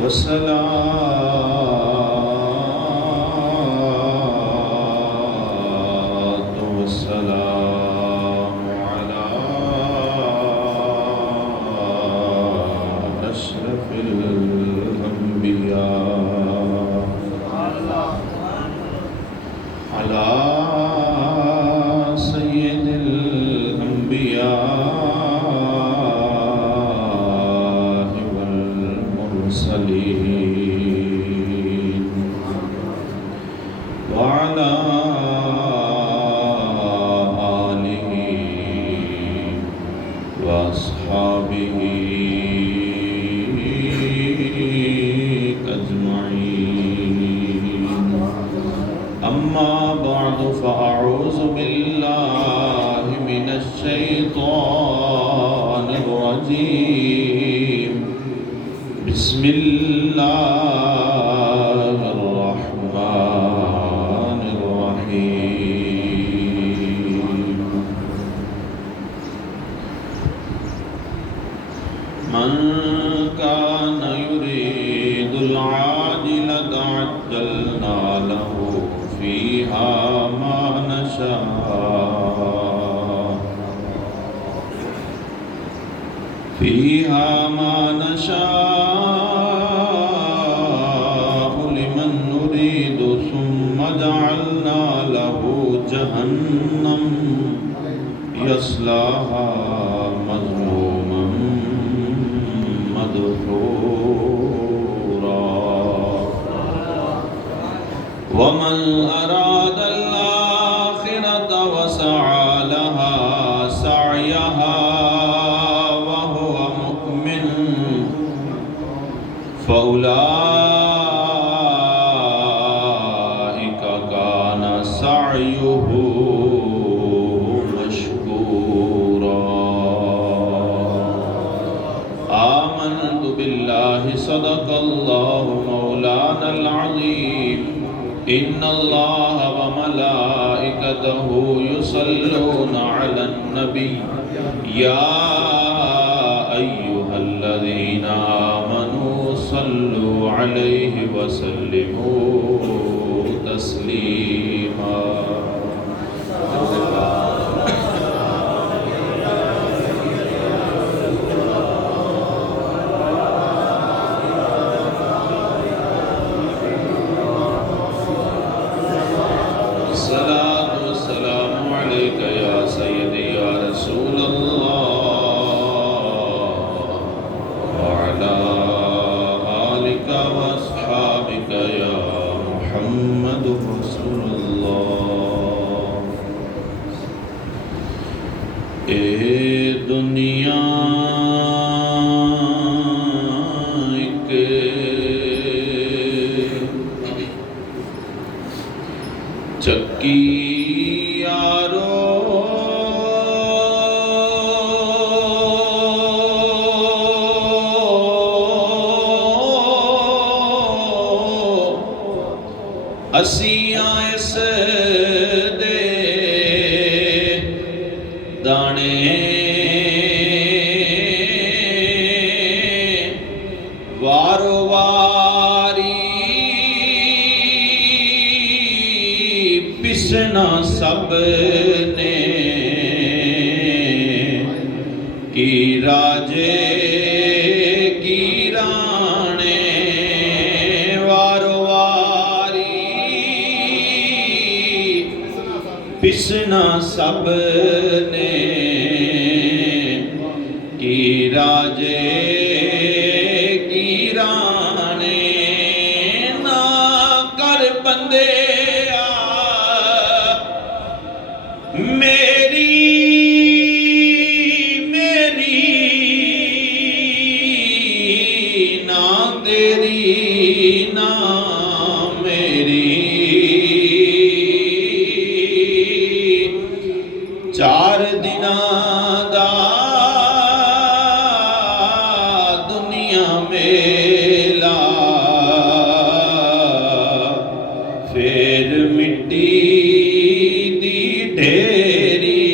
والصلاة والسلام على أشرف الأنبياء على سيد الأنبياء والمرسلين وعلى آله وأصحابه أجمعين. أما بعد فأعوذ بالله من الشيطان الرجيم. بسم الله الرحمن الرحيم. من كان يريد العاجلة عجلنا له فيها ما نشاء لمن نريد ثم جعلنا له جهنم يصلاها مذموما مدحورا. ومن أراد الآخرة وسعى لها سعيها وهو مؤمن فأولئك كان سعيه مشكورا. آمنت بالله صدق الله مولانا العظيم. إن الله وملائكته يصلون على النبي يا أيها الذين آمنوا صلوا عليه وسلموا تسليما. الصلاة والسلام عليك يا سيدي يا رسول الله وعلى آلك وأصحابك يا محمد رسول الله. اے دنیا ایک چکی یارو اسیاں اس دے دانے وارو واری پسنا سب نے کی راجے کی رانے وارو واری پسنا سب نے کی راجے کی رانے. نہ کر بندے میری نہ تیری نہ میری. چار دناں دا دنیا میلا پھر مٹی دی ڈھیری.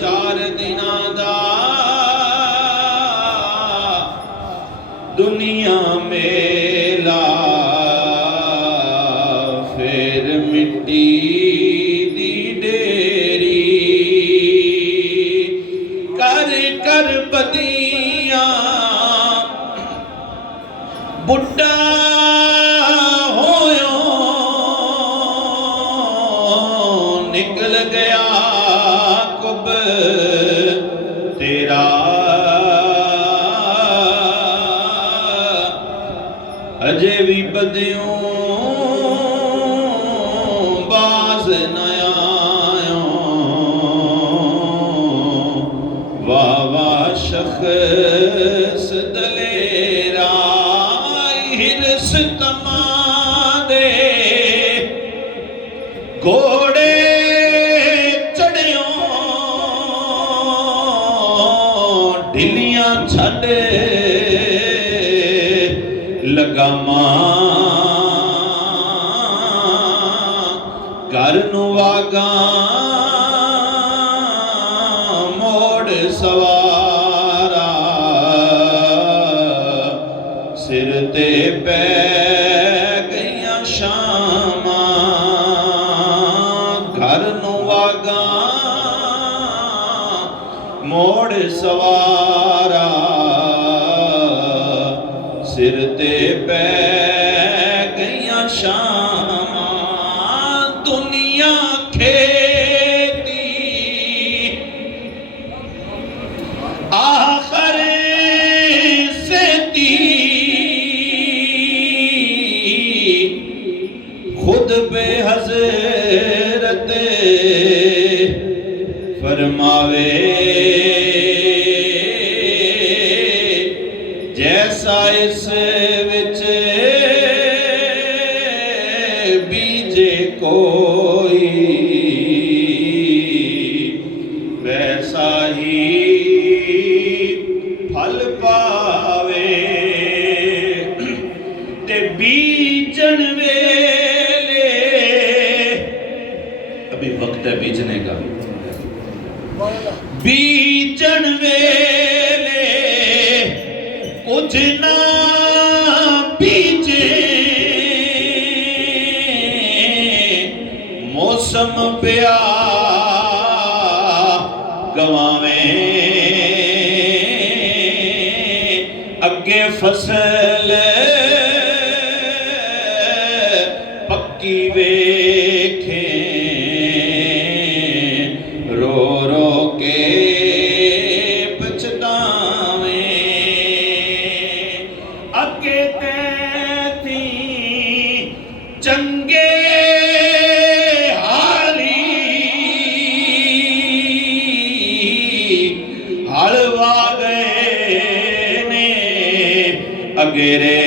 چار دناں دا دنیا میلا پھر مٹی دی ڈیری کر کر بدیاں بڈھا ہویوں نکل گیا کب تیرا اجے بھی بدیوں باز نہ آیوں واہ واہ شخص دلیرا ہرس تما دے گھوڑے چڑھیوں ڈھلیاں چھڈ لگاماں گھر نو واگاں موڑ سوارا سر تے پہ گئیاں شاماں گھر نو واگاں موڑ سوارا سر تے پہ گئیاں شاماں دنیا کھیتی آخر سیتی خود بے حضرت فرماوے جیسا اس وچ بیجے کوئی ویسا ہی پھل پاوے تے بیجن ویلے ابھی وقت ہے بیجنے کا بیجن ویلے کچھ نہ بیجے موسم پیا گواویں اگے فصل پکی ویکھیں رو رو کے چنگے حالی ہلوا گئے نے اگرے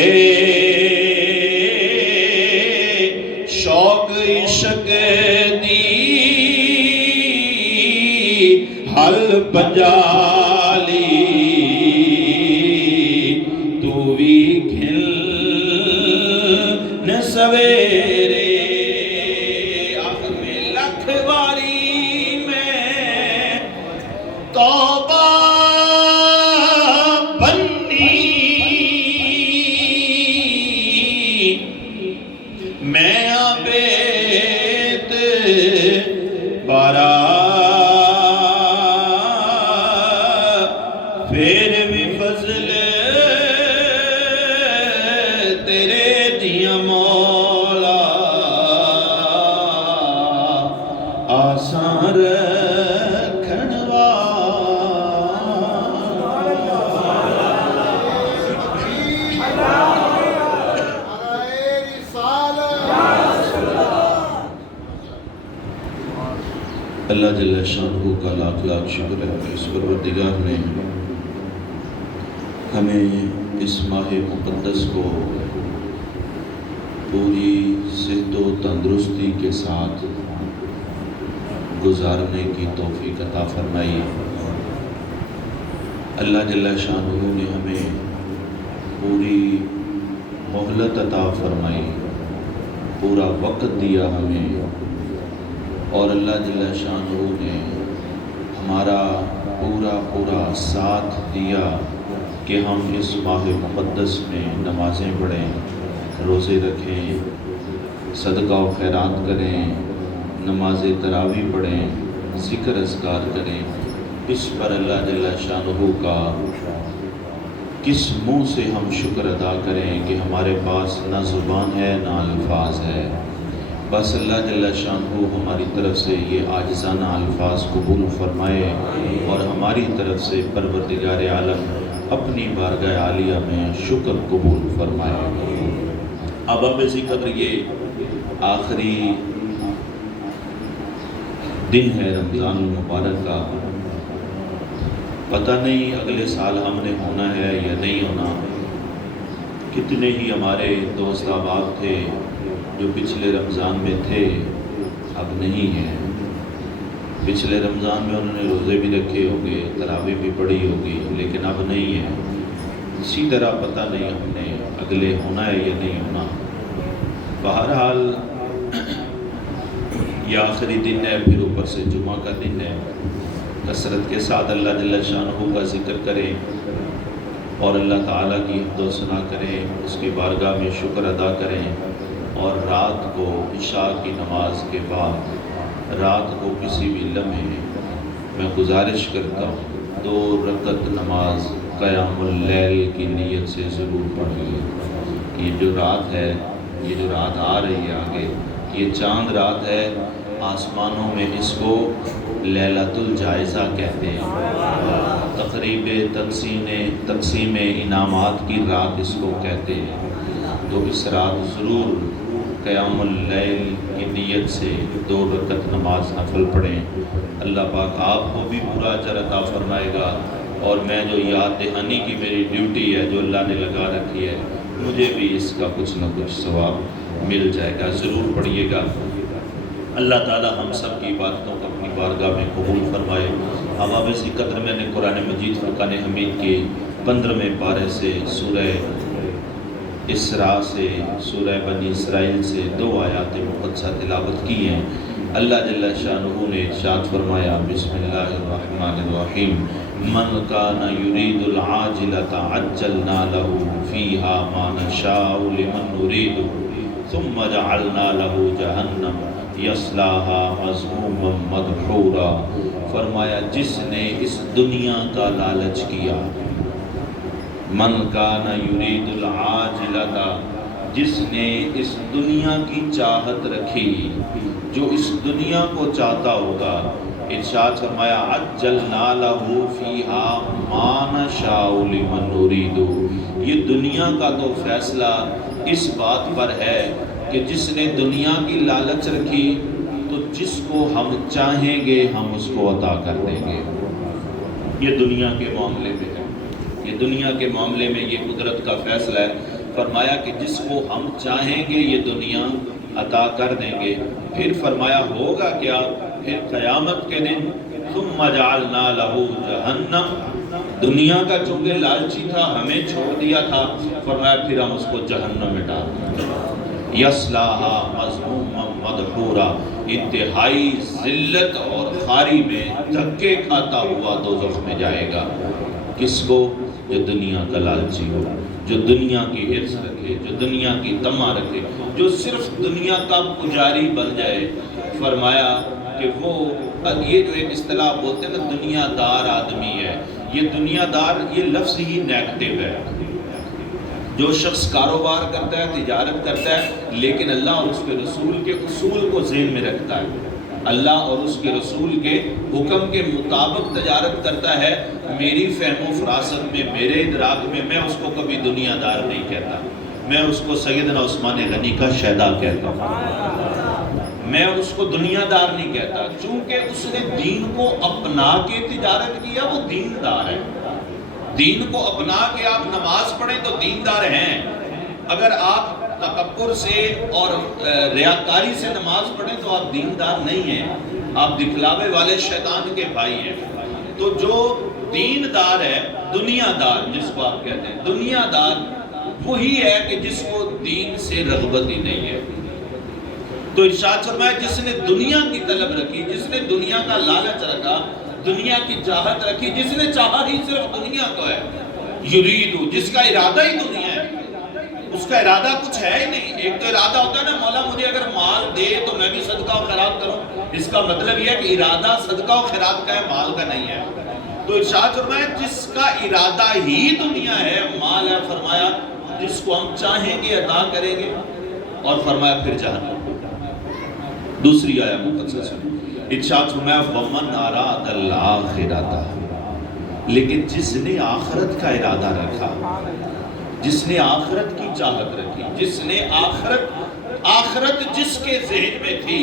شوق عشق دی ہل پنجالی تو بھی کھل نہ سویرے آخر میں لکھ واری میں توبہ بنی میں آبیت بارا پھر بھی فضل تیرے دیاں مولا آسان رکھن اللہ جل شانہ کا لاکھ لاکھ شکر ہے کہ اس پروردگار نے ہمیں اس ماہ مقدس کو پوری صحت و تندرستی کے ساتھ گزارنے کی توفیق عطا فرمائی۔ اللہ جل شانہ نے ہمیں پوری مہلت عطا فرمائی، پورا وقت دیا ہمیں، اور اللہ جل شانہ نے ہمارا پورا ساتھ دیا کہ ہم اس ماہ مقدس میں نمازیں پڑھیں، روزے رکھیں، صدقہ و خیرات کریں، نماز تراویح پڑھیں، ذکر اذکار کریں۔ اس پر اللہ جل شانہ کا کس منہ سے ہم شکر ادا کریں کہ ہمارے پاس نہ زبان ہے نہ الفاظ ہے۔ بس اللہ جل شانہ ہماری طرف سے یہ عاجزانہ الفاظ قبول فرمائے اور ہماری طرف سے پروردگار عالم اپنی بارگاہ عالیہ میں شکر قبول فرمائے۔ اب قدر یہ آخری دن ہے رمضان المبارک کا، پتہ نہیں اگلے سال ہم نے ہونا ہے یا نہیں ہونا۔ کتنے ہی ہمارے دوست احباب تھے جو پچھلے رمضان میں تھے، اب نہیں ہیں۔ پچھلے رمضان میں انہوں نے روزے بھی رکھے ہوں گے، تراویح بھی پڑھی ہوگی، لیکن اب نہیں ہیں۔ اسی طرح پتہ نہیں ہم نے اگلے ہونا ہے یا نہیں ہونا۔ بہرحال یہ آخری دن ہے، پھر اوپر سے جمعہ کا دن ہے۔ کثرت کے ساتھ اللہ جل شانہ کا ذکر کریں اور اللہ تعالیٰ کی حمد و ثنا کریں، اس کی بارگاہ میں شکر ادا کریں، اور رات کو عشاء کی نماز کے بعد رات کو کسی بھی لمحے میں گزارش کرتا ہوں 2 رکعت نماز قیام اللیل کی نیت سے ضرور پڑھیے۔ یہ جو رات ہے، یہ جو رات آ رہی ہے آگے، یہ چاند رات ہے۔ آسمانوں میں اس کو لیلۃ الجائزہ کہتے ہیں، تقریب تقسیم انعامات کی رات اس کو کہتے ہیں۔ تو اس رات ضرور قیام اللیل کی نیت سے 2 رکعت نماز نفل پڑھیں۔ اللہ پاک آپ کو بھی پورا اجر عطا فرمائے گا، اور میں جو یاد دہانی کی میری ڈیوٹی ہے جو اللہ نے لگا رکھی ہے، مجھے بھی اس کا کچھ نہ کچھ ثواب مل جائے گا۔ ضرور پڑھیے گا۔ اللہ تعالی ہم سب کی عبادتوں کو اپنی بارگاہ میں قبول فرمائے۔ اب اسی قدر میں نے قرآن مجید فرقان حمید کے 15ویں پارے سے سورہ اسراء سے سورہ بنی اسرائیل سے 2 آیات مقدسہ تلاوت کی ہیں۔ اللہ جل شانہ نے ارشاد فرمایا، بسم اللہ الرحمن الرحیم، من کان یرید العاجلۃ عجلنا له فیہا ما نشاء لمن نرید ثم جعلنا له جہنم یصلاها مذموما مدحورا۔ فرمایا جس نے اس دنیا کا لالچ کیا، من کان یرید العاجلۃ، جس نے اس دنیا کی چاہت رکھی، جو اس دنیا کو چاہتا ہوگا، ارشاد فرمایا عجلنا لہ فیہا ما نشاء لمن نرید۔ یہ دنیا کا تو فیصلہ اس بات پر ہے کہ جس نے دنیا کی لالچ رکھی تو جس کو ہم چاہیں گے ہم اس کو عطا کر دیں گے۔ یہ دنیا کے معاملے میں ہے، یہ دنیا کے معاملے میں یہ قدرت کا فیصلہ ہے۔ فرمایا کہ جس کو ہم چاہیں گے یہ دنیا عطا کر دیں گے۔ پھر فرمایا ہوگا کیا؟ پھر قیامت کے دن ثم جعلنا لہ جہنم، دنیا کا چونکہ لالچی تھا ہمیں چھوڑ دیا تھا، فرمایا پھر ہم اس کو جہنم میں ڈال دیں گے، یصلاھا مذموما مدحورا، انتہائی ذلت اور خواری میں دھکے کھاتا ہوا دوزخ میں جائے گا۔ کس کو؟ جو دنیا کا لالچی ہو، جو دنیا کی حرص رکھے، جو دنیا کی طمع رکھے، جو صرف دنیا کا پجاری بن جائے۔ فرمایا کہ وہ یہ جو ایک اصطلاح بولتے ہیں نا دنیا دار آدمی ہے، یہ دنیا دار یہ لفظ ہی نیگیٹو ہے۔ جو شخص کاروبار کرتا ہے، تجارت کرتا ہے، لیکن اللہ اور اس کے رسول کے اصول کو ذہن میں رکھتا ہے، اللہ اور اس کے رسول کے حکم کے مطابق تجارت کرتا ہے، میری فہم و فراست میں، میرے ادراک میں میں اس کو کبھی دنیا دار نہیں کہتا، میں اس کو سیدنا عثمان غنی کا شہدا کہتا ہوں، میں اس کو دنیا دار نہیں کہتا، چونکہ اس نے دین کو اپنا کے تجارت کیا، وہ دیندار ہے۔ دین کو اپنا کے آپ نماز پڑھیں تو دیندار ہیں، اگر آپ تکبر سے اور ریاکاری سے نماز پڑھیں تو آپ دیندار نہیں ہیں، آپ دکھلاوے والے شیطان کے بھائی ہیں۔ تو جو دیندار ہے، دنیا دار جس کو آپ کہتے ہیں، دنیا دار وہی ہے کہ جس کو دین سے رغبت ہی نہیں ہے۔ تو ارشاد فرمایا جس نے دنیا کی طلب رکھی، جس نے دنیا کا لالچ رکھا، دنیا کی چاہت رکھی، جس نے چاہا ہی صرف دنیا کو ہے، یریدو، جس کا ارادہ ہی تو نہیں ہے، اس کا ارادہ کچھ ہے ہی نہیں۔ ایک تو ارادہ ہوتا ہے نا، مولا مجھے اگر مال دے تو میں بھی صدقہ و خیرات کروں، اس کا مطلب یہ ہے کہ ارادہ صدقہ و خیرات کا ہے، مال کا نہیں ہے۔ تو ارشاد فرمایا جس کا ارادہ ہی دنیا ہے، مال ہے، فرمایا جس کو ہم چاہیں گے عطا کریں گے، اور فرمایا پھر جہنم۔ دوسری آیت مقدس ارشاد فرمایا وَمَنْ أَرَادَ الْآخِرَةَ، لیکن جس نے آخرت کا ارادہ رکھا، جس نے آخرت کی چاہت رکھی، جس نے آخرت جس کے ذہن میں تھی،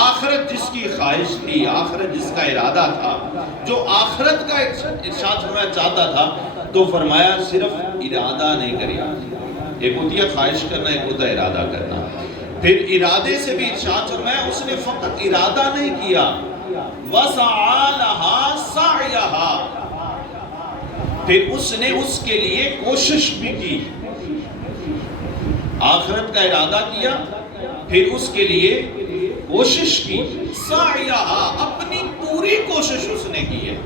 آخرت جس کی خواہش تھی، آخرت جس کا ارادہ تھا، جو آخرت کا ارشاد فرمایا چاہتا تھا، تو فرمایا صرف ارادہ نہیں کریا۔ ایک ہوتی ہے خواہش کرنا، ایک ہوتا ہے ارادہ کرنا۔ پھر ارادے سے بھی ارشاد فرمایا اس نے فقط ارادہ نہیں کیا، وَسَعَى لَهَا سَعْيَهَا، پھر اس نے اس کے لیے کوشش بھی کی۔ آخرت کا ارادہ کیا، پھر اس کے لیے کوشش کی، سعیہا، اپنی پوری کوشش اس نے کی ہے۔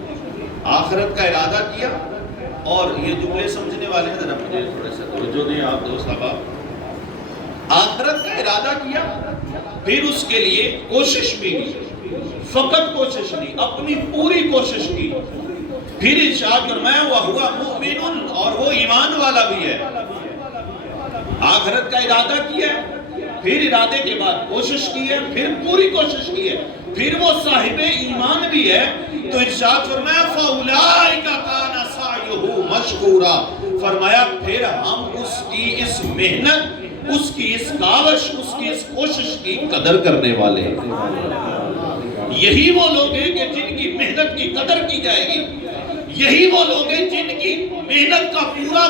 آخرت کا ارادہ کیا، اور یہ جملے سمجھنے والے ہیں، ذرا مجھے تھوڑا سا توجہ دیں آپ دوست احباب۔ آخرت کا ارادہ کیا، پھر اس کے لیے کوشش بھی کی، فقط کوشش نہیں، اپنی پوری کوشش کی۔ پھر ارشاد فرمایا وَهُوَ مُؤْمِنٌ، اور وہ ایمان والا بھی ہے۔ آخرت کا ارادہ کیا ہے، پھر ارادے کے بعد کوشش کی ہے، پھر پوری کوشش کی ہے، پھر وہ صاحب ایمان بھی ہے۔ تو ارشاد فرمایا فَأُولَئِكَ كَانَ سَعْيُهُ مَشْكُورًا، فرمایا پھر ہم اس کی اس محنت، اس کی اس کاوش، اس کی اس کوشش کی قدر کرنے والے ہیں۔ یہی وہ لوگ ہیں کہ جن کی محنت کی قدر کی جائے گی، یہی وہ لوگ ہیں جن کی محنت کا پورا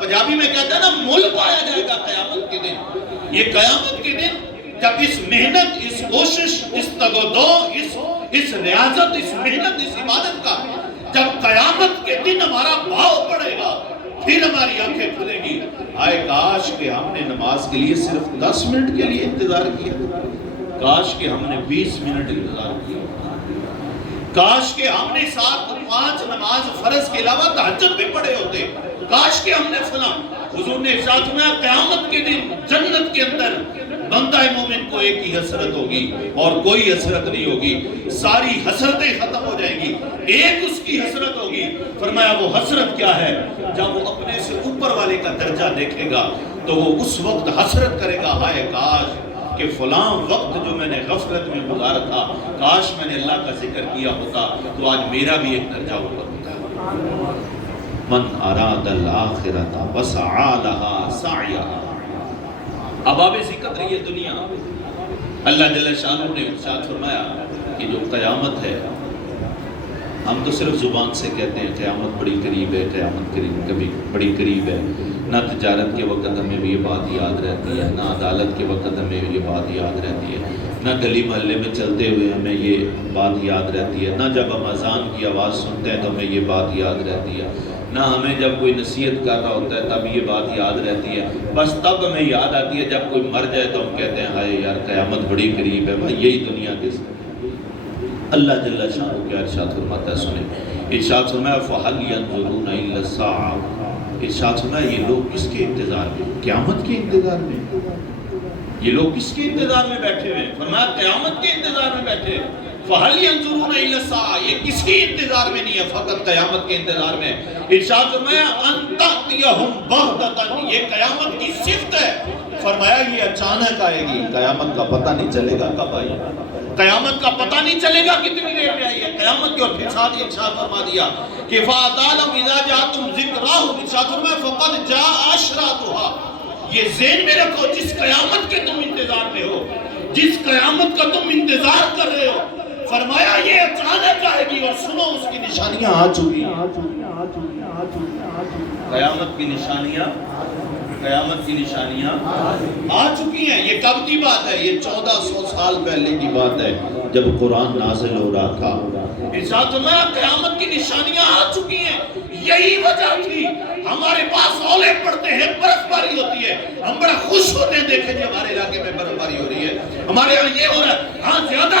پنجابی میں کہتے ہیں نا مول پایا جائے گا قیامت کے دن۔ یہ قیامت کے دن جب اس محنت، اس کوشش، اس تگودو، اس ریاضت، اس محنت، اس عبادت کا جب قیامت کے دن ہمارا بھاؤ پڑے گا، پھر ہماری آنکھیں کھلیں گی۔ آئے کاش کہ ہم نے نماز کے لیے صرف 10 منٹ کے لیے انتظار کیا، کاش کہ ہم نے 20 منٹ انتظار کیا، کاش کہ ہم نے 7-5 نماز فرض کے علاوہ تہجد بھی پڑھے ہوتے، کاش کہ ہم نے فلاں۔ حضور نے ارشاد فرمایا قیامت کے دن جنت کے اندر بندہ مومن کو ایک ہی حسرت ہوگی اور کوئی حسرت نہیں ہوگی، ساری حسرتیں ختم ہو جائیں گی، ایک اس کی حسرت ہوگی۔ فرمایا وہ حسرت کیا ہے؟ جب وہ اپنے سے اوپر والے کا درجہ دیکھے گا تو وہ اس وقت حسرت کرے گا، ہائے کاش کہ فلاں وقت جو میں نے غفلت میں گزارا تھا، کاش میں نے اللہ کا ذکر کیا ہوتا تو آج میرا بھی ایک درجہ اوپر ہوتا۔ من اراد الآخرۃ وسعى لها سعیہا۔ اب آپ ذکر رہی ہے دنیا، اللہ جل شانہ نے ارشاد فرمایا کہ جو قیامت ہے، ہم تو صرف زبان سے کہتے ہیں قیامت بڑی قریب ہے، قیامت کبھی بڑی قریب ہے، نہ تجارت کے وقت ہمیں بھی یہ بات یاد رہتی ہے، نہ عدالت کے وقت ہمیں یہ بات یاد رہتی ہے، نہ گلی محلے میں چلتے ہوئے ہمیں یہ بات یاد رہتی ہے، نہ جب ہم اذان کی آواز سنتے ہیں تو ہمیں یہ بات یاد رہتی ہے، نہ ہمیں جب کوئی نصیحت کر رہا ہوتا ہے تب یہ بات یاد رہتی ہے، بس تب ہمیں یاد آتی ہے جب کوئی مر جائے تو ہم کہتے ہیں ہائے یار قیامت بڑی قریب ہے۔ بھائی یہی دنیا کے ساتھ اللہ جل شانہ کیا ارشاد فرماتا ہے، سنیں ارشاد فرمایا فَهَلْ يَنْظُرُونَ إِلَّا السَّاعَةَ، ارشاد فرمایا یہ لوگ کس کے انتظار میں؟ قیامت کے انتظار میں۔ یہ لوگ کس کے انتظار میں بیٹھے ہوئے؟ فرمایا قیامت کے انتظار میں بیٹھے۔ فَهَلْ يَنْظُرُونَ إِلَّا السَّاعَةَ، یہ کس کے انتظار میں نہیں ہے، فقط قیامت کے انتظار میں۔ ارشاد فرمایا أَن تَأْتِيَهُمْ بَغْتَةً، یہ قیامت کی صفت ہے۔ فرمایا یہ اچانک آئے گی، قیامت کا پتہ نہیں چلے گا کب آئی، قیامت کا پتہ نہیں چلے گا کتنی دیر میں آئی ہے قیامت کی۔ اور پھر ساتھ ہی ارشاد فرما دیا کہ فَأَتَعْلَمْ إِذَا جَاءَتْهُمْ ذِكْرَاهُمْ، ارشاد فرمایا فَقَدْ جَاءَ أَشْرَاطُهَا، یہ ذہن میں رکھو جس قیامت کے تم انتظار میں ہو، جس قیامت کا تم انتظار کر رہے ہو، فرمایا یہ اچانک آئے گی، اور سنو اس کی نشانیاں آ چکی ہیں۔ قیامت کی نشانیاں، قیامت کی نشانیاں آ چکی ہیں۔ یہ کب کی بات ہے؟ یہ 1400 سال پہلے کی بات ہے جب قرآن نازل ہو رہا تھا۔ ارشاد فرمایا قیامت کی نشانیاں آ چکی ہیں۔ یہی وجہ تھی ہمارے پاس اولے پڑتے ہیں، برف باری ہوتی ہے، ہم بڑا خوش ہوتے ہیں، دیکھیں جی ہمارے علاقے میں برف باری ہو رہی ہے، ہمارے یہاں یہ ہو رہا ہے۔ ہاں زیادہ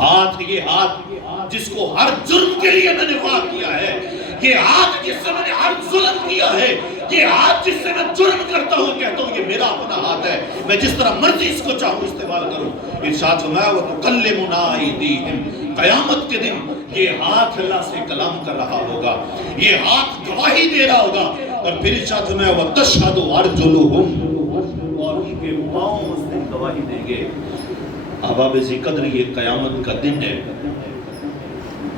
ہاتھ، یہ ہاتھ جس کو ہر جرم کے لیے میں نے واہ کیا ہے، یہ ہاتھ جس سے میں نے ہر ظلم کیا ہے، یہ ہاتھ جس سے میں جرم کرتا ہوں، کہتا ہوں یہ میرا اپنا ہاتھ ہے، میں جس طرح مرضی اس کو چاہوں استعمال کروں۔ ارشاد فرمایا وَتُكَلِّمُنَا أَيْدِيهِمْ، قیامت کے دن یہ ہاتھ اللہ سے کلام کر رہا ہوگا، یہ ہاتھ گواہی دے رہا ہوگا، اور پھر ارشاد فرمایا وَتَشْهَدُ أَرْجُلُهُمْ، اور ان کے پاؤں اس دن گواہی دیں گے۔ احباب ذی قدر، یہ قیامت کا دن ہے،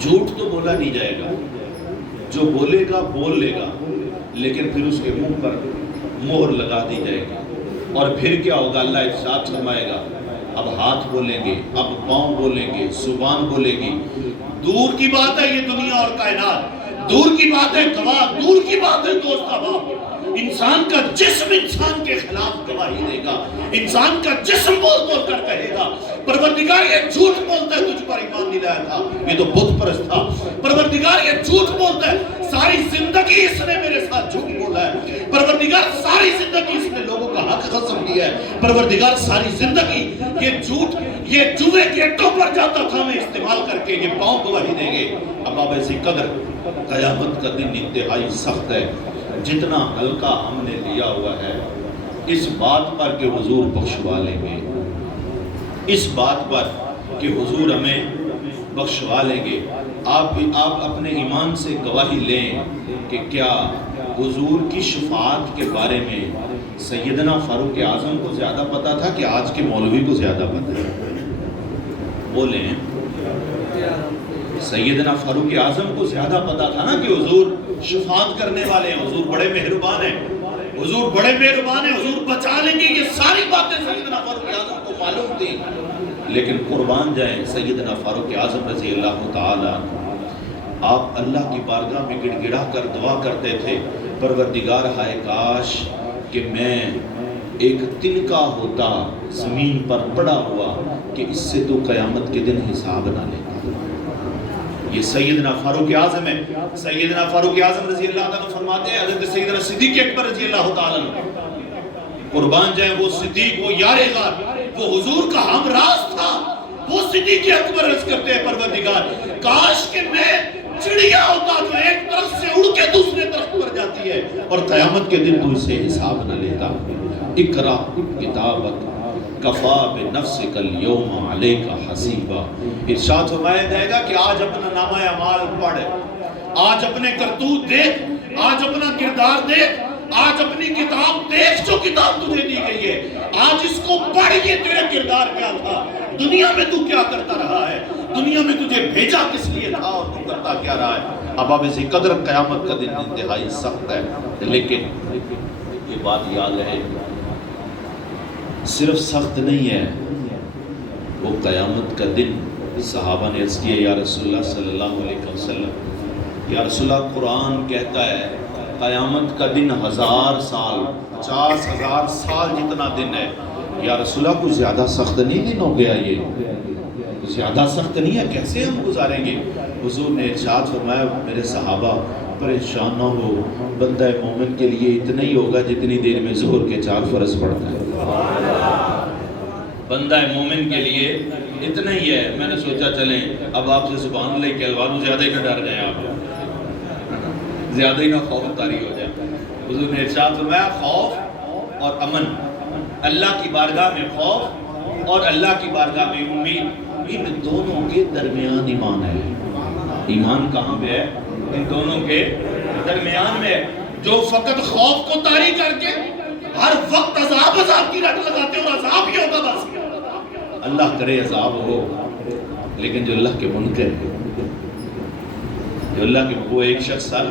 جھوٹ تو بولا نہیں جائے گا، جو بولے گا بول لے گا، لیکن پھر اس کے منہ پر مہر لگا دی جائے گی، اور پھر کیا ہوگا؟ اللہ ارشاد فرمائے گا اب ہاتھ بولیں گے، اب پاؤں بولیں گے، زبان بولے گی۔ دور کی بات ہے یہ دنیا اور کائنات، دور کی بات ہے گواہ، دور کی بات ہے دوست احباب، انسان کا جسم انسان کے خلاف گواہی دے گا، انسان کا جسم بول بول کر کہے گا پروردگار یہ جھوٹ بولتا ہے، تجھ پر ایمان نہیں لایا تھا، یہ تو بت پرست تھا، پروردگار یہ جھوٹ بولتا ہے، ساری زندگی اس نے میرے ساتھ جھوٹ بولا ہے، پروردگار ساری زندگی اس نے لوگوں کا حق غصب کیا ہے، پروردگار ساری زندگی یہ جھوٹ، یہ جوئے کے اڈوں پر جاتا تھا میں استعمال کر کے، یہ پاؤں گواہی دیں گے۔ اب آپ ایسی قدر، قیامت کا دن انتہائی سخت ہے، جتنا ہلکا ہم نے لیا ہوا ہے، اس بات پر کہ حضور بخشوا لیں گے، اس بات پر کہ حضور ہمیں بخشوا لیں گے۔ آپ اپنے ایمان سے گواہی لیں کہ کیا حضور کی شفاعت کے بارے میں سیدنا فاروق اعظم کو زیادہ پتا تھا کہ آج کے مولوی کو زیادہ پتا ہے؟ بولیں، سیدنا فاروق اعظم کو زیادہ پتا تھا نا کہ حضور شفاعت کرنے والے ہیں، حضور بڑے مہربان ہیں، حضور بڑے مہربان ہیں، حضور بچا لیں گے، یہ ساری باتیں سیدنا فاروق اعظم کو معلوم تھی۔ لیکن قربان جائیں سیدنا فاروق اعظم رضی اللہ تعالی عنہ، آپ اللہ کی بارگاہ میں گڑ گڑا کر دعا کرتے تھے، پروردگار ہائے کاش کہ میں ایک تنکا ہوتا زمین پر پڑا ہوا کہ اس سے تو قیامت کے دن حساب نہ لیتا۔ یہ سیدنا فاروق اعظم ہے، سیدنا فاروق اعظم رضی اللہ عنہ فرماتے ہیں، حضرت سیدنا صدیق اکبر رضی اللہ تعالیٰ عنہ، قربان جائیں وہ صدیق، وہ یار غار، وہ حضور کا ہمراز تھا، وہ صدیق اکبر عرض کرتے ہیں پروردگار کاش کہ میں چڑیا ہوتا جو ایک طرف سے اڑ کے دوسرے طرف پر جاتی ہے اور قیامت کے دن تو اسے حساب نہ لیتا۔ اقرا کتابک کفا بنفسک اليوم علیک حسیبا، ارشاد فرمایا جائے گا کہ آج اپنا نامہ اعمال پڑھ، آج اپنے کرتوت دیکھ، آج اپنا کردار دیکھ، آج اپنی کتاب دیکھ جو کتاب تجھے دی گئی ہے، آج اس کو پڑھ یہ تیرا کردار کیا تھا، دنیا میں تو کیا کرتا رہا ہے، دنیا میں تجھے بھیجا کس لیے تھا اور تو کرتا کیا رہا ہے۔ اب آپ اسی قدر قیامت کا دن انتہائی سخت ہے، لیکن یہ بات یاد ہے صرف سخت نہیں ہے، وہ قیامت کا دن صحابہ نے عرض کیا یا رسول اللہ صلی اللہ علیہ وسلم، یا رسول اللہ قرآن کہتا ہے قیامت کا دن 1000 سال 50,000 سال جتنا دن ہے، یا رسول اللہ کچھ زیادہ سخت نہیں دن ہو گیا، یہ زیادہ سخت نہیں ہے، کیسے ہم گزاریں گے؟ حضور نے ارشاد فرمایا میرے صحابہ پریشان نہ ہو، بندہ مومن کے لیے اتنا ہی ہوگا جتنی دیر میں ظہر کے 4 فرض پڑھتا ہے، بندہ مومن کے لیے اتنا ہی ہے۔ میں نے سوچا چلیں اب آپ سے سبحان اللہ کہلوانوں زیادہ ہی نہ ڈر جائیں، آپ زیادہ ہی نہ خوف طاری ہو جائے۔ حضور نے ارشاد فرمایا خوف اور امن، اللہ کی بارگاہ میں خوف اور اللہ کی بارگاہ میں امید، ان دونوں کے درمیان ایمان ہے۔ ایمان کہاں پہ ہے؟ ان دونوں کے درمیان میں۔ جو فقط خوف کو طاری کر کے ہر وقت عذاب کی رٹ لگاتے اور عذاب ہی ہوگا بس، اللہ کرے عذاب ہو، لیکن جو اللہ کے منکر ہے، جو اللہ کے، وہ ایک شخص تھا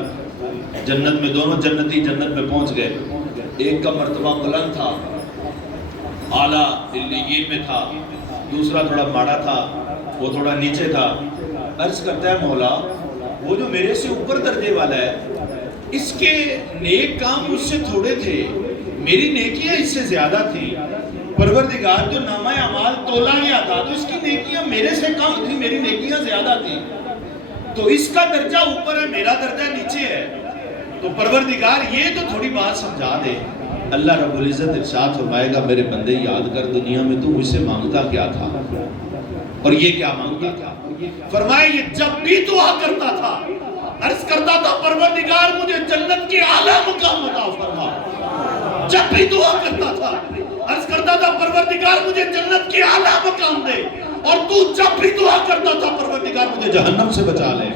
جنت میں، دونوں جنتی جنت میں پہنچ گئے، ایک کا مرتبہ بلند تھا، اعلیٰ علیین میں تھا، دوسرا تھوڑا ماڑا تھا، وہ تھوڑا نیچے تھا۔ عرض کرتا ہے مولا وہ جو میرے سے اوپر درجے والا ہے اس کے نیک کام مجھ سے تھوڑے تھے، میری نیکیاں اس سے زیادہ تھی، پروردگار جو نامہ اعمال تولا گیا تھا تو اس کی نیکیاں میرے سے کم تھی، میری نیکیاں زیادہ تھی، تو اس کا درجہ اوپر ہے میرا درجہ نیچے ہے، تو پروردگار یہ تو تھوڑی بات سمجھا دے۔ اللہ رب العزت ارشاد فرمائے گا میرے بندے یاد کر دنیا میں تو مجھ سے مانگتا کیا تھا، اور یہ کیا مانگتا تھا؟ فرمایا یہ جب بھی دعا کرتا تھا عرض کرتا تھا پروردگار مجھے جنت کی اعلیٰ مقام عطا فرما. جب بھی دعا کرتا تھا عرض کرتا تھا پروردگار مجھے جنت کی اعلیٰ مقام دے. اور تو جب بھی دعا کرتا تھا پروردگار مجھے جہنم سے بچا لے.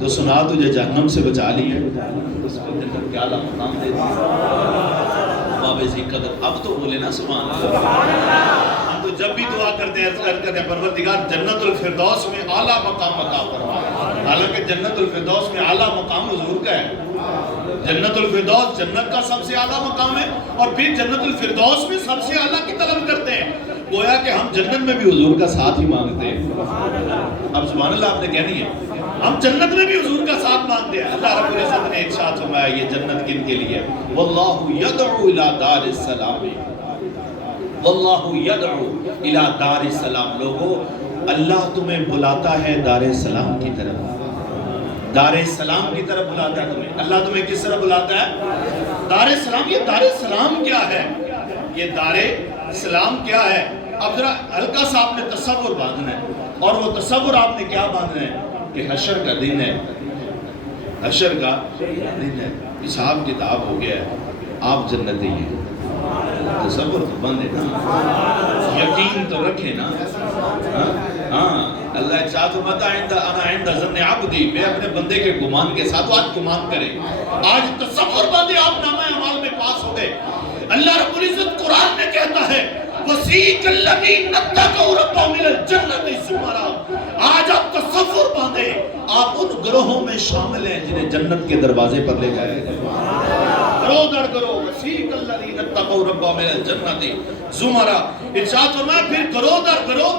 تو سنا تجھے جہنم سے بچا لی ہے اس کو جنت کے اعلیٰ مقام دے قدر. اب تو بولے نا سبحان اللہ. ہم تو جب بھی دعا کرتے ہیں عرض کرتے ہیں پروردگار جنت الفردوس میں اعلیٰ مقام عطا فرما. حالانکہ جنت الفردوس میں اعلیٰ مقام حضور کا ہے. جنت الفردوس جنت کا سب سے اعلیٰ مقام ہے اور پھر جنت الفردوس میں سب سے اعلیٰ کی طلب کرتے ہیں. گویا کہ ہم جنت میں بھی حضور کا ساتھ ہی مانگتے ہیں. اب سبحان اللہ آپ نے کہنی ہے ہم جنت میں بھی حضور کا ساتھ مانگتے ہیں. اللہ رب العزت نے ارشاد فرمایا یہ جنت کن کے لیے واللہ یدعو الی دار السلام. واللہ یدعو الی دار السلام. لوگو اللہ تمہیں بلاتا ہے دار السلام کی طرف. دار السلام کی طرف بلاتا ہے تمہیں. اللہ تمہیں کس طرف بلاتا ہے؟ دار السلام. یہ دار السلام کیا ہے؟ یہ دار السلام کیا ہے؟ اب ذرا ہلکا سا آپ نے تصور باندھنا ہے. اور وہ تصور آپ نے کیا باندھنا ہے کہ حشر کا دن ہے. حشر کا دن ہے. حساب کتاب ہو گیا ہے. آپ جنتی ہیں. تصور تو بند ہے نا. یقین تو رکھے نا. ہاں اللہ ایک ساتھ فرماتا ہے انا عند ظن عبدی. میں اپنے بندے کے گمان کے ساتھ. آج گمان کرے. آج تصور باندھے آپ نامہ اعمال میں پاس ہو گئے. اللہ رب العزت قرآن میں کہتا ہے وَسِيقَ الَّذِينَ اتَّقَوْا رَبَّهُمْ إِلَى الْجَنَّةِ زُمَرًا. آج آپ تصور باندھے آپ ان گروہوں میں شامل ہیں جنہیں جنت کے دروازے پر لے جائے گا. گروہ در گروہ. وَسِيقَ الَّذِينَ اتَّقَوْا رَبَّهُمْ إِلَى الْجَنَّةِ زُمَرًا. ارشاد فرمایا پھر گروہ در گروہ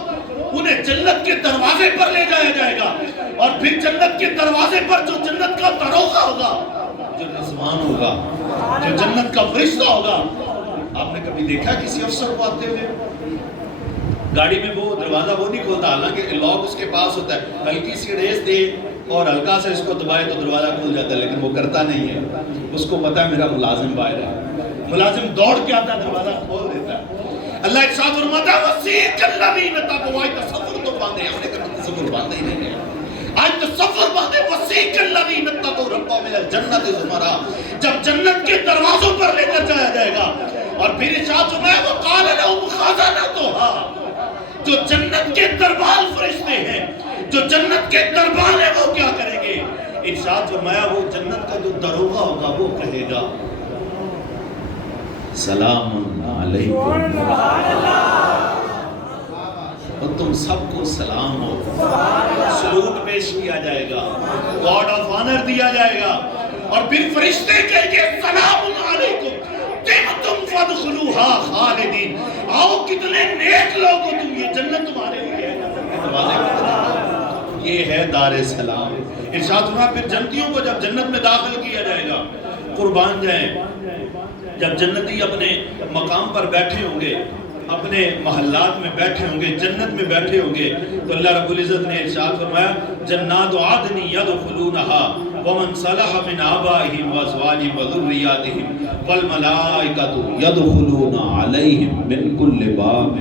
انہیں جنت کے دروازے پر لے جایا جائے گا. اور پھر جنت کے دروازے پر جو جنت کا دروغہ ہوگا, جو رضوان ہوگا, جو جنت کا فرشتہ ہوگا. آپ نے کبھی دیکھا کسی افسر کو آتے ہوئے گاڑی میں وہ دروازہ وہ نہیں کھولتا, حالانکہ لاک اس کے پاس ہوتا ہے. ہلکی سی ریس دے اور ہلکا سے اس کو دبائے تو دروازہ کھول جاتا ہے, لیکن وہ کرتا نہیں ہے. اس کو پتا ہے میرا ملازم باہر ہے. ملازم دوڑ کے آتا ہے, دروازہ کھول دیتا ہے. اللہ ایک ساتھ فرماتا ہے وَسِيقَ الَّذِينَ اتَّقَوْا. تصور تو باندھے. ہم نے کبھی تصور باندھے ہی نہیں ہے. آج تصور باندھے وَسِيقَ الَّذِينَ اتَّقَوْا رَبَّهُمْ إِلَى الْجَنَّةِ زُمَرًا. جب جنت کے دروازوں پر لے کر جایا جائے گا اور پھر ارشاد فرمایا وَقَالَ لَهُمْ خَزَنَتُهَا. جو جنت کے دربان فرشتے ہیں, جو جنت کے دربان ہیں, وہ کیا کریں گے؟ ارشاد فرمایا وہ جنت کا جو دروغہ ہوگا وہ کہے گا سلام علیکم. اور تم سب کو سلام ہو. سلوٹ پیش کیا جائے گا, گارڈ آف آنر دیا جائے گا. اور پھر فرشتے کہیں گے سلام علیکم تم فادخلوها خالدین. آؤ کتنے نیک لوگ ہو تم, یہ جنت تمہارے لیے ہے. یہ ہے دار السلام. ارشاد فرمایا پھر جنتیوں کو جب جنت میں داخل کیا جائے گا, قربان جائیں, جب جنتی اپنے مقام پر بیٹھے ہوں گے, اپنے محلات میں بیٹھے ہوں گے, جنت میں بیٹھے ہوں گے, تو اللہ رب العزت نے ارشاد فرمایا جنات عدن يدخلونها ومن صلح من آبائهم وازواجهم وذرياتهم والملائكة يدخلون عليهم من كل باب.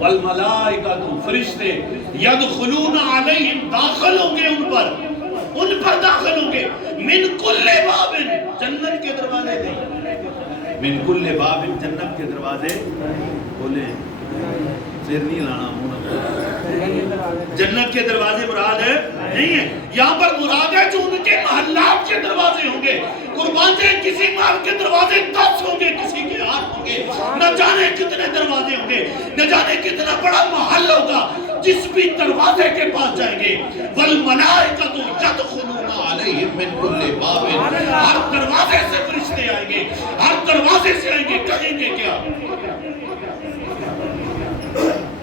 والملائکۃ فرشتے یدخلون علیہم داخل ہوں گے ان پر داخل ہوں گے. من کل باب جنت کے دروازے نہیں. من کل باب جنت کے دروازے کھولے. سر نہیں لانا جنت کے دروازے مراد ہے نہیں ہے. یہاں پر مراد ہے جو ان کے محلات کے دروازے ہوں گے. قربان جائیں کسی محل کے دروازے 10 ہوں گے, کسی کے 8 ہوں گے, نہ جانے کتنے دروازے ہوں گے, نہ جانے کتنا بڑا محل ہوگا. جس بھی دروازے کے پاس جائیں گے والملائکۃ یدخلون علیہم من کل باب. ہر دروازے سے فرشتے آئیں گے, ہر دروازے سے آئیں گے. کہیں گے کیا؟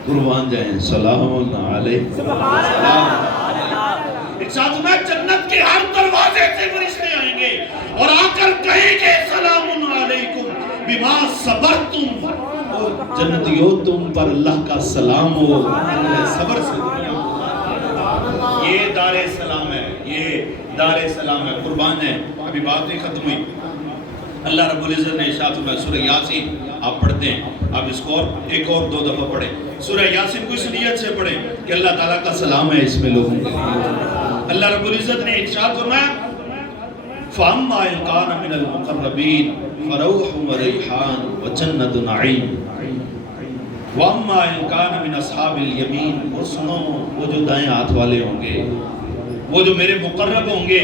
قربان جائیں سلام علیکم. ارشاد میں جنت کے ہر دروازے سے فرشتے آئیں گے اور آ کر کہیں گے سلام علیکم بما صبرتم. جنتیوں تم پر اللہ کا سلام ہو صبر سے. یہ دار السلام ہے, یہ دار السلام ہے. قربان ہے, ابھی بات نہیں ختم ہوئی. اللہ رب العزت نے ارشاد فرمایا سورہ یاسین آپ پڑھتے ہیں، آپ اس کو ایک اور 2 دفعہ پڑھیں، سورہ یاسین کو اس نیت سے پڑھیں کہ اللہ تعالیٰ کا سلام ہے اس میں لوگوں کے لیے۔ اللہ رب العزت نے ارشاد فرمایا فَأَمَّا إِنْ كَانَ مِنَ الْمُقَرَّبِينَ فَرَوْحٌ وَرَيْحَانٌ وَجَنَّةُ نَعِيمٍ وَأَمَّا إِنْ كَانَ مِنْ أَصْحَابِ الْيَمِينِ، اور سنو وہ جو دائیں ہاتھ والے ہوں گے، وہ جو میرے مقرب ہوں گے،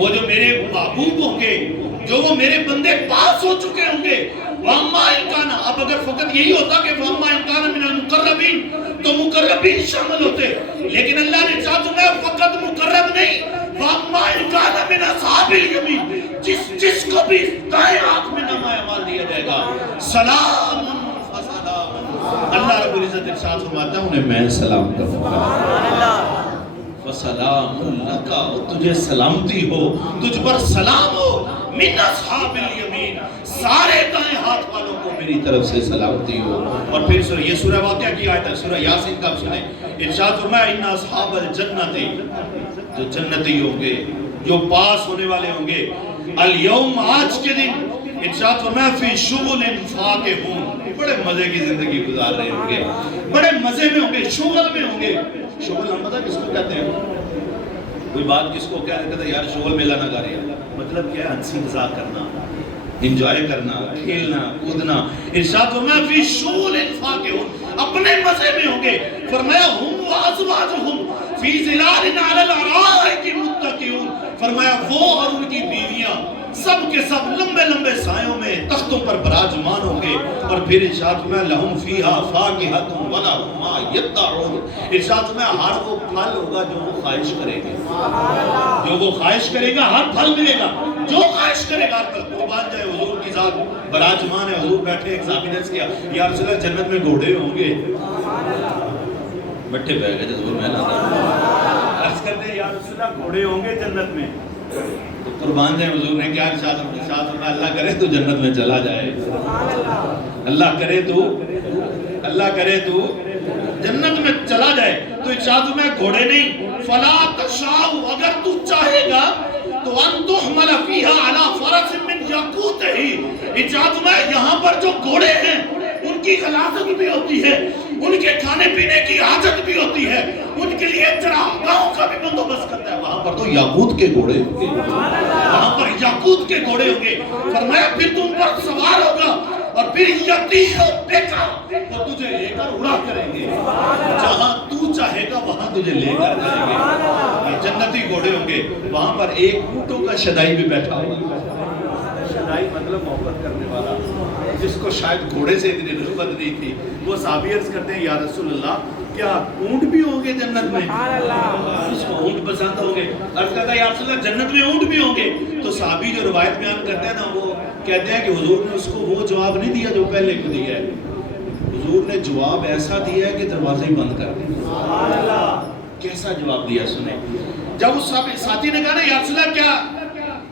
وہ جو میرے محبوب ہوں گے، جو وہ میرے بندے پاس ہو چکے ہوں گے، وَأَمَّا إِنْ كَانَ، اب اگر فقط یہی ہوتا کہ وَأَمَّا إِنْ كَانَ مِنَ الْمُقَرَّبِينَ تو مقربین شامل ہوتے، لیکن اللہ نے چاہتا میں فقط مقرب نہیں، وَأَمَّا إِنْ كَانَ مِنْ أَصْحَابِ الْيَمِينِ، جس کو بھی دائیں ہاتھ میں نامہ اعمال دیا جائے گا، سلام فسلام، اللہ رب العزت ارشاد فرماتا ہے انہیں میں سلام کروں گا، وسلام لک، تجھے سلامتی ہو، تجھ پر سلام ہو، من اصحاب الیمین، سارے دائیں ہاتھ والوں کو میری طرف سے سلامتی ہو۔ اور پھر یہ سورہ واقعہ کی آیت ہے، سورہ یاسین کا سنیں، ارشاد فرمایا ان اصحاب الجنت، جو جنتی ہوں گے، جو پاس ہونے والے ہوں گے، الیوم، آج کے دن، ارشاد فرمایا فی شغل فاکہون، بڑے مزے کی زندگی گزار رہے ہوں گے، بڑے مزے میں ہوں گے، شغل میں ہوں گے۔ شغل ہم پتہ کس کو کہتے ہیں؟ کوئی بات کس کو کہتے ہیں؟ یار شغل میلہ نہ کر رہے، مطلب کیا ہے؟ ہنسی مذاق کرنا، انجوائے کرنا، کھیلنا کودنا۔ ارشاد فرمایا فی شغل فاکہون، اپنے مزے میں ہوں گے، فرمایا ہم وازواجہم فی ظلال علی الارائک متکئون، فرمایا وہ اور ان کی بیویاں سب کے سب لمبے لمبے سایوں میں تختوں پر براجمان ہوں گے۔ اور پھر ارشاد فرمایا لہم فیہا فاکہۃ ولہم ما یدعون، ارشاد فرمایا ہر وہ پھل ہوگا جو وہ خواہش کرے گا، جو وہ خواہش کرے گا ہر پھل ملے گا، جو خواہش کرے گا ہر پھل۔ قربان جائے حضور کی ذات براجمان ہے، حضور بیٹھے، ایگزامینرز کیا یا رسول اللہ جنت میں گھوڑے ہوں گے، بٹھے بہ گئے حضور میں عرض کرتے ہیں یا رسول اللہ گھوڑے ہوں گے جنت میں، تو قربان جائے حضور نے کیا ارشاد فرمایا اللہ کرے تو جنت میں چلا جائے، اللہ کرے تو جنت میں چلا جائے۔ تو ارشاد میں گھوڑے نہیں، فلا تشاء، اگر تو چاہے گا تو ان تحمل فیہا علی فرس من یاقوت ہی، ارشاد میں یہاں پر جو گھوڑے ہیں ان کی غلاظت بھی ہوتی ہے، ان کے کھانے پینے کی حاجت بھی ہوتی ہے، ان کے لیے چراگاہوں کا بھی بندوبست کرتا ہے، وہاں پر تو یاقوت کے گھوڑے ہوں گے، وہاں پر یاقوت کے گھوڑے ہوں گے۔ فرمایا پھر تم پر سوار ہوگا اور پھر یتیم بیکا وہ تجھے لے کر اڑا کریں گے، جہاں تو چاہے گا وہاں تجھے لے کر جائیں گے۔ یہ جنتی گھوڑے ہوں گے، وہاں پر ایک اونٹوں کا شدائی بھی بیٹھا ہوگا، شدائی مطلب محبت کرنے والا، جس کو شاید گھوڑے سے اتنی رغبت نہیں تھی، وہ صحابی عرض کرتے ہیں یا رسول اللہ کیا اونٹ بھی ہوں گے جنت میں؟ اس کو اونٹ پسند ہوں گے؟ عرض کرتا ہے یا رسول اللہ جنت میں اونٹ بھی ہوں گے؟ تو صحابی جو روایت بیان کرتے ہیں نا وہ کہتے ہیں کہ حضور نے اس کو وہ جواب نہیں دیا جو پہلے کو دیا ہے، حضور نے جواب ایسا دیا ہے کہ دروازے ہی بند کر دیں۔ کیسا جواب دیا سنیں، جب اس ساتھی نے کہا نا یا رسول اللہ کیا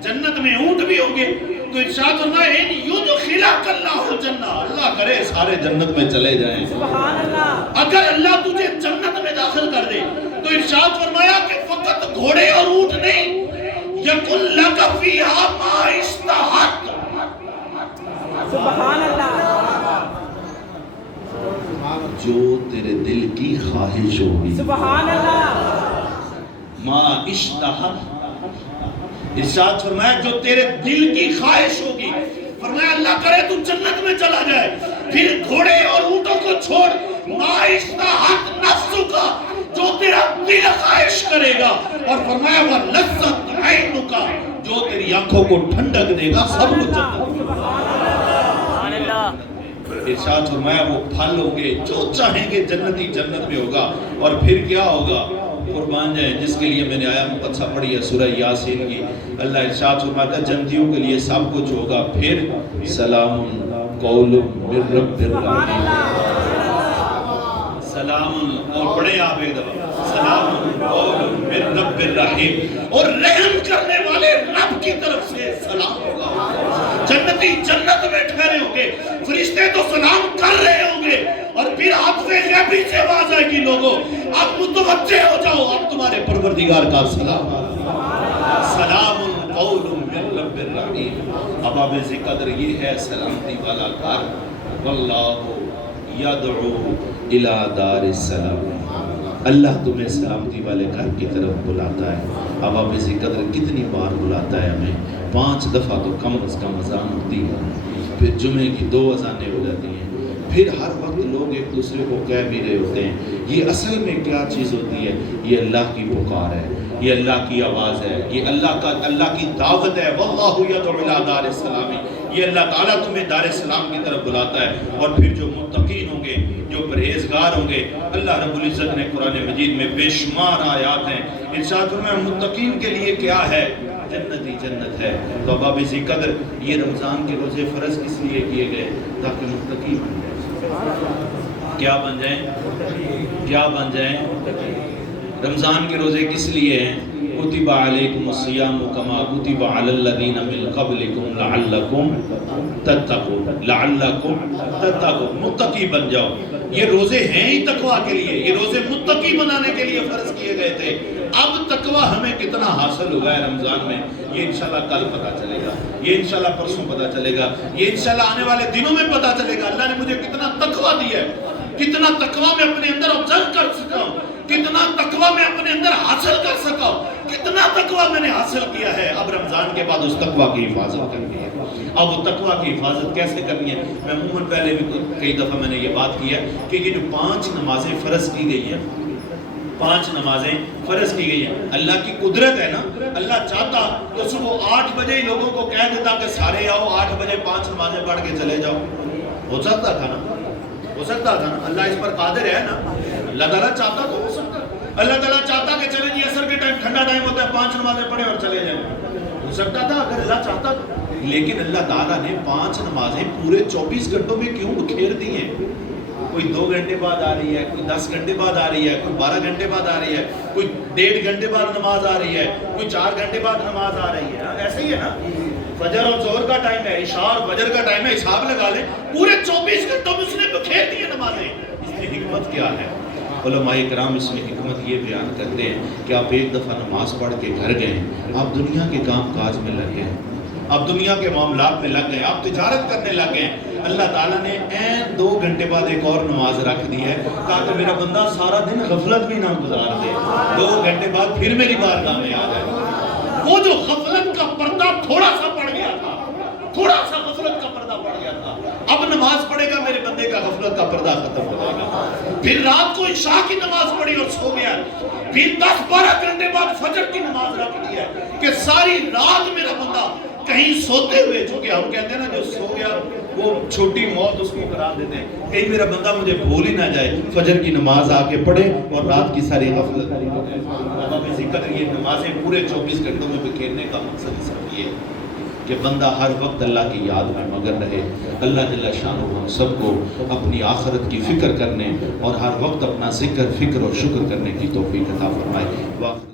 جنت میں اونٹ بھی ہوں گے؟ تو ارشاد فرمایا ان یدخلک اللہ الجنہ، اللہ کرے سارے جنت میں چلے جائیں، اگر اللہ تجھے جنت میں داخل کر دے تو ارشاد فرمایا کہ فقط گھوڑے اور اونٹ نہیں، یکن لک فیہا ما اشتہت، سبحان اللہ، جو تیرے دل کی خواہش ہوگی، سبحان اللہ، ما اشتہت، ارشاد فرمایا جو تیرے دل کی خواہش ہوگی، فرمایا اللہ کرے تو جنت میں چلا جائے، پھر گھوڑے اور اونٹوں کو چھوڑ، ما اشتہت نفسک، جو تیرا دل خواہش کرے گا، اور فرمایا وَلَذَّتْ عَيْنُکَ، جو تیری آنکھوں کو ٹھنڈک دے گا، سب کچھ جنت۔ ارشاد فرمایا وہ پھل ہوں گے جو چاہیں گے جنتی جنت میں ہوگا۔ اور پھر کیا ہوگا؟ قربان جائیں، جس کے لیے میں نے آیا مقدسہ پڑھی ہے سورہ یاسین کی، اللہ ارشاد فرماتا ہے جنتیوں کے لیے سب کچھ ہوگا، پھر سلام قول من رب الرحیم، سلام، اور پڑھیں آپ ایک دفعہ، سلام قول من رب الرحیم، اور رحم کرنے والے رب کی طرف سے سلام ہوگا۔ جنتی جنت میں ٹھہرے ہوں گے، فرشتے تو سلام کر رہے ہوں گے، اور پھر عطف غیبی سے آواز آئے گی لوگوں اب متوجہ ہو جاؤ، اب تمہارے پروردگار کا سلام، سلام قول من رب الرحیم۔ اب ابا بے قدر یہ ہے سلامتی والا گھر، واللہ یدعو الی دار السلام، اللہ تمہیں سلامتی والے گھر کی طرف بلاتا ہے۔ ابا بے قدر کتنی بار بلاتا ہے ہمیں؟ 5 دفعہ تو کم از کم اذان ہوتی ہے، پھر جمعے کی 2 اذانیں ہو جاتی ہیں، پھر ہر وقت لوگ ایک دوسرے کو کہہ بھی رہے ہوتے ہیں۔ یہ اصل میں کیا چیز ہوتی ہے؟ یہ اللہ کی پکار ہے، یہ اللہ کی آواز ہے، یہ اللہ کی دعوت ہے۔ واللہ یدعو الی دار السلام، یہ اللہ تعالیٰ تمہیں دار السلام کی طرف بلاتا ہے۔ اور پھر جو متقین ہوں گے، جو پرہیزگار ہوں گے، اللہ رب العزت نے قرآن مجید میں بے شمار آیات ہیں، ارشاد فرمایا متقین کے لیے کیا ہے؟ جنت ہی جنت ہے۔ تو ابا بے قدر یہ رمضان کے روزے فرض کس لیے کیے گئے؟ تاکہ متقی بن جائیں۔ کیا بن جائیں؟ کیا بن جائیں؟ رمضان کے روزے کس لیے ہیں؟ کتب علیکم الصیام کما کتب علی الذین من قبلکم لعلکم تتقون، لعلکم تتقون، متقی بن جاؤ۔ یہ روزے ہیں ہی تقویٰ کے لیے، یہ روزے متقی بنانے کے لیے فرض کیے گئے تھے۔ اب تقویٰ ہمیں کتنا حاصل ہوا ہے رمضان میں، یہ انشاءاللہ کل پتہ چلے گا، یہ انشاءاللہ پرسوں پتہ چلے گا، یہ انشاءاللہ آنے والے دنوں میں پتہ چلے گا۔ اللہ نے مجھے کتنا تقویٰ دیا ہے، کتنا تقویٰ میں اپنے اندر آبزرو کر سکا ہوں، کتنا تقویٰ میں اپنے اندر حاصل کر سکا ہوں، کتنا تقویٰ میں نے حاصل کیا ہے۔ اب رمضان کے بعد اس تقویٰ کی حفاظت کرنی ہے۔ اب وہ تقویٰ کی حفاظت کیسے کرنی ہے؟ میں عموماً پہلے بھی کئی دفعہ میں نے یہ بات کی ہے کہ یہ جو 5 نمازیں فرض کی گئی ہیں، 5 نمازیں فرض کی گئی ہیں، اللہ کی قدرت ہے نا۔ اللہ چاہتا تو صبح 8 بجے ہی لوگوں کو کہہ دیتا کہ سارے آؤ 8 بجے 5 نمازیں پڑھ کے چلے جاؤ، ہو سکتا تھا نا، ہو سکتا تھا نا۔ اللہ اس پر قادر ہے نا، اللہ تعالیٰ چاہتا تو ہو سکتا، اللہ تعالیٰ چاہتا کہ چلے جی عصر کے ٹائم ٹھنڈا ٹائم ہوتا ہے 5 نمازیں پڑھیں اور چلے جائیں، ہو سکتا تھا اگر اللہ چاہتا تو۔ لیکن اللہ تعالیٰ نے 5 نمازیں پورے 24 گھنٹوں میں کیوں بکھیر دی ہیں؟ کوئی 2 گھنٹے بعد آ رہی ہے، کوئی 10 گھنٹے بعد آ رہی ہے، کوئی 12 گھنٹے بعد آ رہی ہے، کوئی 1.5 گھنٹے بعد نماز آ رہی ہے، کوئی 4 گھنٹے بعد نماز آ رہی ہے، ایسے ہی ہے نا۔ فجر اور ظہر کا ٹائم ہے، عشاء اور فجر کا ٹائم ہے، حساب لگا لیں پورے 24 گھنٹوں میں اس نے بکھیر دی ہیں نمازیں۔ اس میں حکمت کیا ہے؟ علماء کرام اس میں حکمت یہ بیان کرتے ہیں کہ آپ ایک دفعہ نماز پڑھ کے گھر گئے، آپ دنیا کے کام کاج میں لگ گئے، آپ دنیا کے معاملات میں لگ گئے، آپ تجارت کرنے لگ گئے، اللہ تعالیٰ نے 2 گھنٹے بعد ایک اور نماز رکھ دی ہے تاکہ میرا بندہ سارا دن غفلت بھی نہ گزار دے، 2 گھنٹے بعد پھر میری بارگاہ میں آ جائے۔ وہ جو غفلت کا پردہ تھوڑا سا پڑ گیا تھا، تھوڑا سا غفلت کا پردہ پڑ گیا تھا، اب نماز پڑھے گا میرے بندے کا غفلت کا پردہ ختم ہو جائے گا۔ پھر رات کو عشاء کی نماز پڑھی اور سو گیا، پھر 10-12 گھنٹے بعد فجر کی نماز رکھ دی ہے کہ ساری رات میرا بندہ کہیں سوتے ہوئے، چونکہ ہم کہتے ہیں نا جو سو گیا وہ چھوٹی موت اس کو قرار دیتے ہیں، کہیں میرا بندہ مجھے بھول ہی نہ جائے، فجر کی نماز آ کے پڑھے اور رات کی ساری غفلت۔ ابا بے قدر یہ نمازیں پورے 24 گھنٹوں میں بکھیرنے کا مقصد اس یہ ہے کہ بندہ ہر وقت اللہ کی یاد میں مگن رہے۔ اللہ جل شانہ ہم سب کو اپنی آخرت کی فکر کرنے اور ہر وقت اپنا ذکر، فکر اور شکر کرنے کی توفیق عطا فرمائے۔